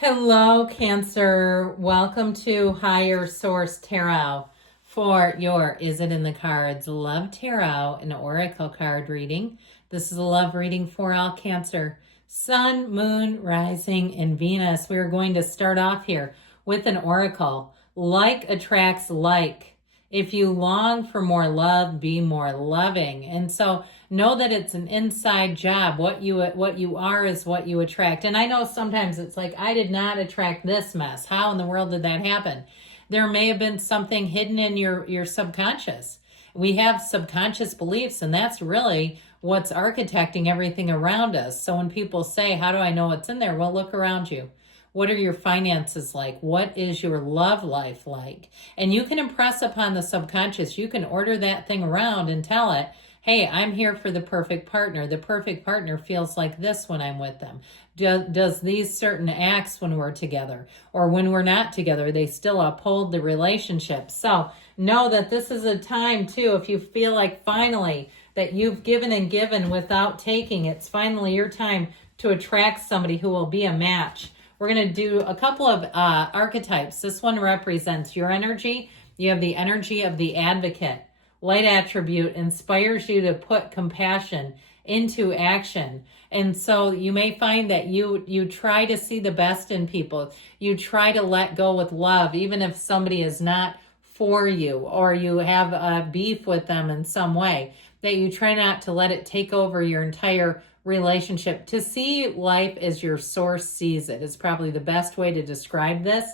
Hello, Cancer. Welcome to Higher Source Tarot for your Is It in the Cards Love Tarot, an oracle card reading. This is a love reading for all Cancer. Sun, Moon, Rising, and Venus. We are going to start off here with an oracle. Like attracts like. If you long for more love, be more loving. And so know that it's an inside job. What you are is what you attract. And I know sometimes it's like, I did not attract this mess. How in the world did that happen? There may have been something hidden in your subconscious. We have subconscious beliefs, and that's really what's architecting everything around us. So when people say, how do I know what's in there? Well, look around you. What are your finances like? What is your love life like? And you can impress upon the subconscious. You can order that thing around and tell it, hey, I'm here for the perfect partner. The perfect partner feels like this when I'm with them. Does these certain acts when we're together, or when we're not together, they still uphold the relationship. So know that this is a time too, if you feel like finally that you've given and given without taking, it's finally your time to attract somebody who will be a match. We're going to do a couple of archetypes. This one represents your energy. You have the energy of the advocate. Light attribute inspires you to put compassion into action. And so you may find that you try to see the best in people. You try to let go with love, even if somebody is not for you, or you have a beef with them in some way, that you try not to let it take over your entire relationship. To see life as your source sees it is probably the best way to describe this.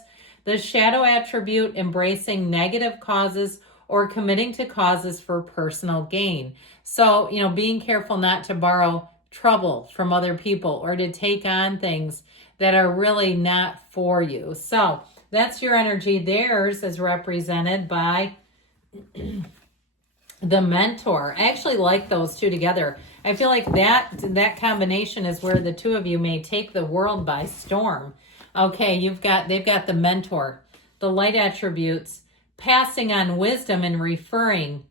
The shadow attribute, embracing negative causes or committing to causes for personal gain. So, being careful not to borrow trouble from other people or to take on things that are really not for you. So that's your energy. Theirs is represented by the mentor. I actually like those two together. I feel like that combination is where the two of you may take the world by storm. Okay, they've got the mentor, the light attributes, passing on wisdom and refining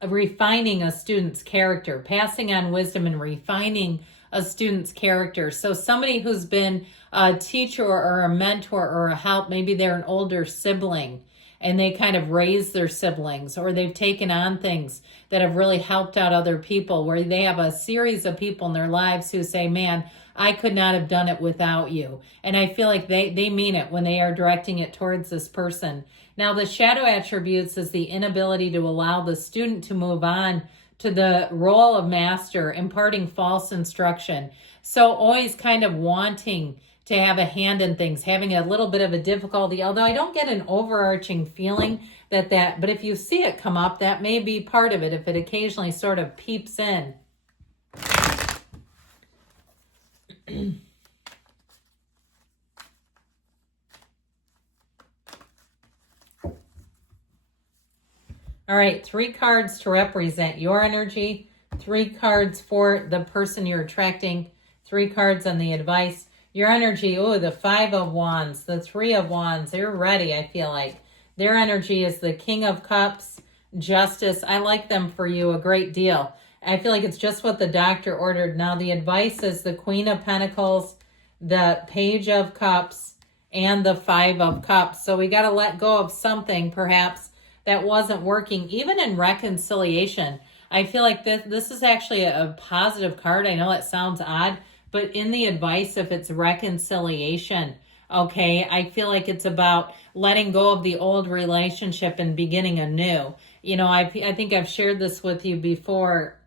a student's character, passing on wisdom and refining a student's character. So somebody who's been a teacher or a mentor or a help, maybe they're an older sibling and they kind of raise their siblings, or they've taken on things that have really helped out other people, where they have a series of people in their lives who say, man, I could not have done it without you. And I feel like they mean it when they are directing it towards this person. Now, the shadow attributes is the inability to allow the student to move on to the role of master, imparting false instruction. So always kind of wanting to have a hand in things, having a little bit of a difficulty, although I don't get an overarching feeling but if you see it come up, that may be part of it, if it occasionally sort of peeps in. All right, 3 cards to represent your energy, 3 cards for the person you're attracting, 3 cards on the advice. Your energy, the 5 of Wands, the 3 of Wands, they're ready, I feel like. Their energy is the King of Cups, Justice. I like them for you a great deal. I feel like it's just what the doctor ordered. Now, the advice is the Queen of Pentacles, the Page of Cups, and the 5 of Cups. So we got to let go of something, perhaps, that wasn't working, even in reconciliation. I feel like this is actually a positive card. I know it sounds odd, but in the advice, if it's reconciliation, okay, I feel like it's about letting go of the old relationship and beginning anew. I think I've shared this with you before.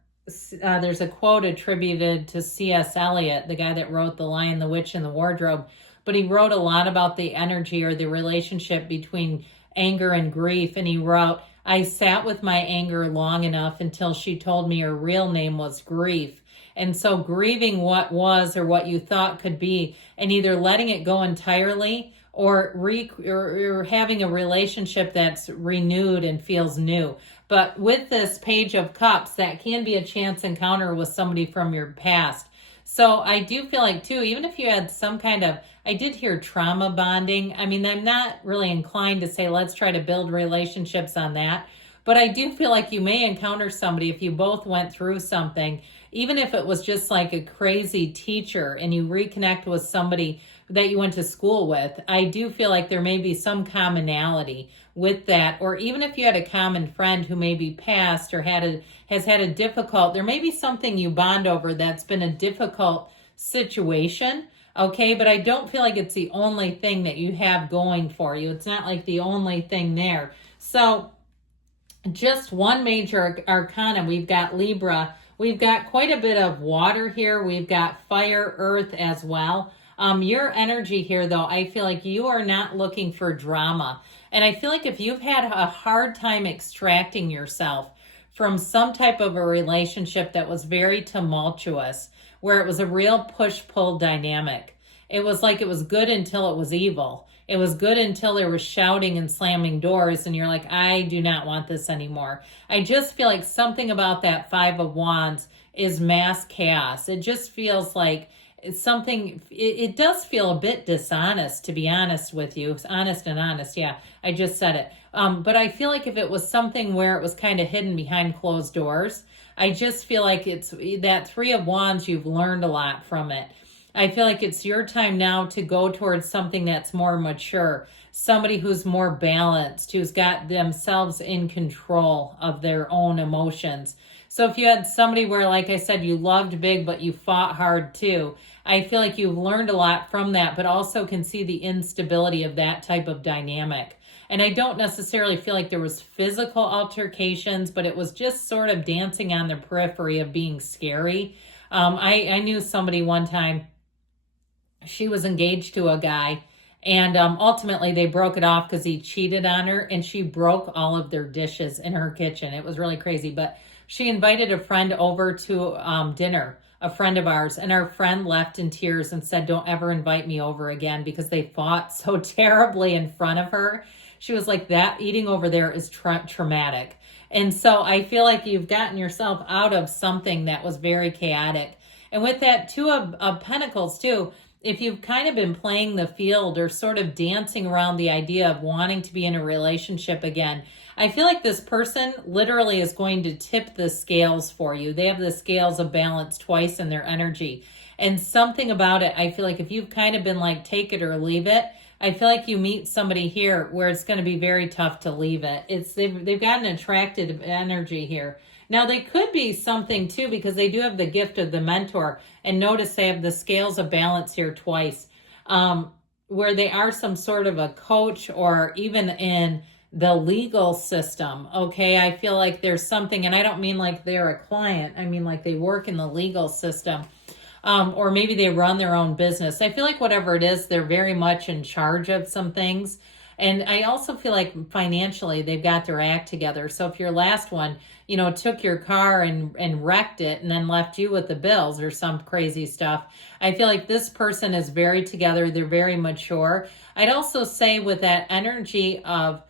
There's a quote attributed to C.S. Eliot, the guy that wrote The Lion, the Witch, and the Wardrobe. But he wrote a lot about the energy or the relationship between anger and grief. And he wrote, I sat with my anger long enough until she told me her real name was grief. And so grieving what was or what you thought could be, and either letting it go entirely or having a relationship that's renewed and feels new. But with this Page of Cups, that can be a chance encounter with somebody from your past. So I do feel like, too, even if you had some kind of, I did hear trauma bonding. I mean, I'm not really inclined to say, let's try to build relationships on that. But I do feel like you may encounter somebody, if you both went through something, even if it was just like a crazy teacher and you reconnect with somebody that you went to school with, I do feel like there may be some commonality with that. Or even if you had a common friend who maybe passed or has had a difficult, there may be something you bond over that's been a difficult situation. Okay, but I don't feel like it's the only thing that you have going for you. It's not like the only thing there. So just one major arcana, we've got Libra. We've got quite a bit of water here. We've got fire, earth as well. Your energy here, though, I feel like you are not looking for drama. And I feel like if you've had a hard time extracting yourself from some type of a relationship that was very tumultuous, where it was a real push-pull dynamic. It was like it was good until it was evil. It was good until there was shouting and slamming doors, and you're like, I do not want this anymore. I just feel like something about that Five of Wands is mass chaos. It just feels like it's something, it does feel a bit dishonest, to be honest with you. It's honest and honest, yeah, I just said it. But I feel like if it was something where it was kind of hidden behind closed doors, I just feel like it's that Three of Wands, you've learned a lot from it. I feel like it's your time now to go towards something that's more mature, somebody who's more balanced, who's got themselves in control of their own emotions. So if you had somebody where, like I said, you loved big, but you fought hard too, I feel like you've learned a lot from that, but also can see the instability of that type of dynamic. And I don't necessarily feel like there was physical altercations, but it was just sort of dancing on the periphery of being scary. I knew somebody one time, she was engaged to a guy, and ultimately they broke it off because he cheated on her, and she broke all of their dishes in her kitchen. It was really crazy, but she invited a friend over to dinner, a friend of ours, and our friend left in tears and said, don't ever invite me over again, because they fought so terribly in front of her. She was like, that eating over there is traumatic. And so I feel like you've gotten yourself out of something that was very chaotic. And with that Two of Pentacles too, if you've kind of been playing the field or sort of dancing around the idea of wanting to be in a relationship again, I feel like this person literally is going to tip the scales for you. They have the scales of balance twice in their energy. And something about it, I feel like if you've kind of been like, take it or leave it, I feel like you meet somebody here where it's going to be very tough to leave it. They've got an attractive energy here. Now, they could be something too, because they do have the gift of the mentor. And notice they have the scales of balance here twice, where they are some sort of a coach or even in the legal system. Okay, I feel like there's something, and I don't mean like they're a client. I mean like they work in the legal system. Or maybe they run their own business. I feel like whatever it is, they're very much in charge of some things. And I also feel like financially they've got their act together. So if your last one, took your car and wrecked it and then left you with the bills or some crazy stuff, I feel like this person is very together. They're very mature. I'd also say with that energy of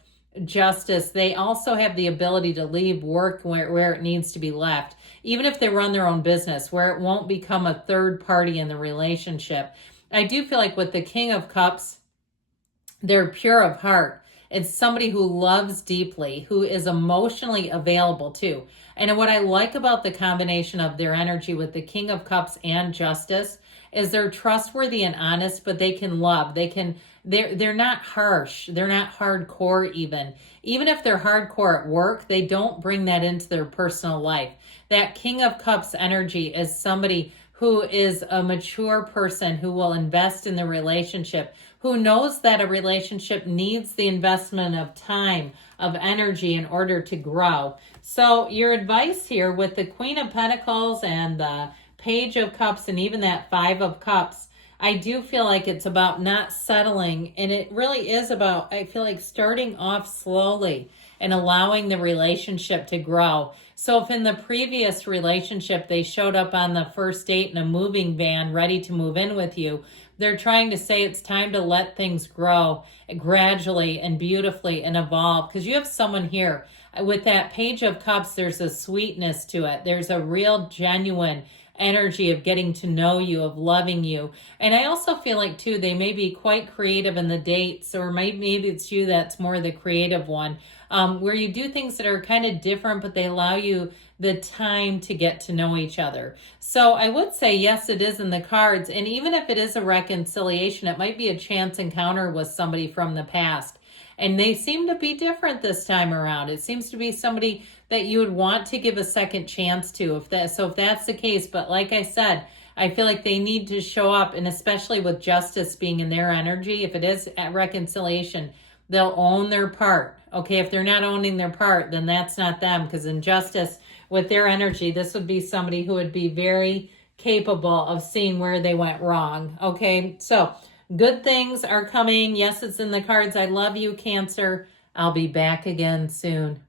justice, they also have the ability to leave work where it needs to be left, even if they run their own business, where it won't become a third party in the relationship. I do feel like with the King of Cups, they're pure of heart. It's somebody who loves deeply, who is emotionally available too. And what I like about the combination of their energy with the King of Cups and Justice is they're trustworthy and honest, but they can love. They're not harsh. They're not hardcore even. Even if they're hardcore at work, they don't bring that into their personal life. That King of Cups energy is somebody who is a mature person who will invest in the relationship, who knows that a relationship needs the investment of time, of energy in order to grow. So your advice here with the Queen of Pentacles and the Page of Cups and even that Five of Cups, I do feel like it's about not settling, and it really is about, I feel like, starting off slowly and allowing the relationship to grow. So if in the previous relationship they showed up on the first date in a moving van ready to move in with you, they're trying to say it's time to let things grow gradually and beautifully and evolve. Because you have someone here with that Page of Cups, there's a sweetness to it. There's a real genuine energy of getting to know you, of loving you. And I also feel like too, they may be quite creative in the dates, or maybe it's you that's more the creative one. where you do things that are kind of different, but they allow you the time to get to know each other. So I would say, yes, it is in the cards. And even if it is a reconciliation, it might be a chance encounter with somebody from the past. And they seem to be different this time around. It seems to be somebody that you would want to give a second chance to, if that's the case. But like I said, I feel like they need to show up, and especially with justice being in their energy, if it is at reconciliation, they'll own their part. Okay, if they're not owning their part, then that's not them, because in justice, with their energy, this would be somebody who would be very capable of seeing where they went wrong. Okay, so good things are coming. Yes, it's in the cards. I love you, Cancer. I'll be back again soon.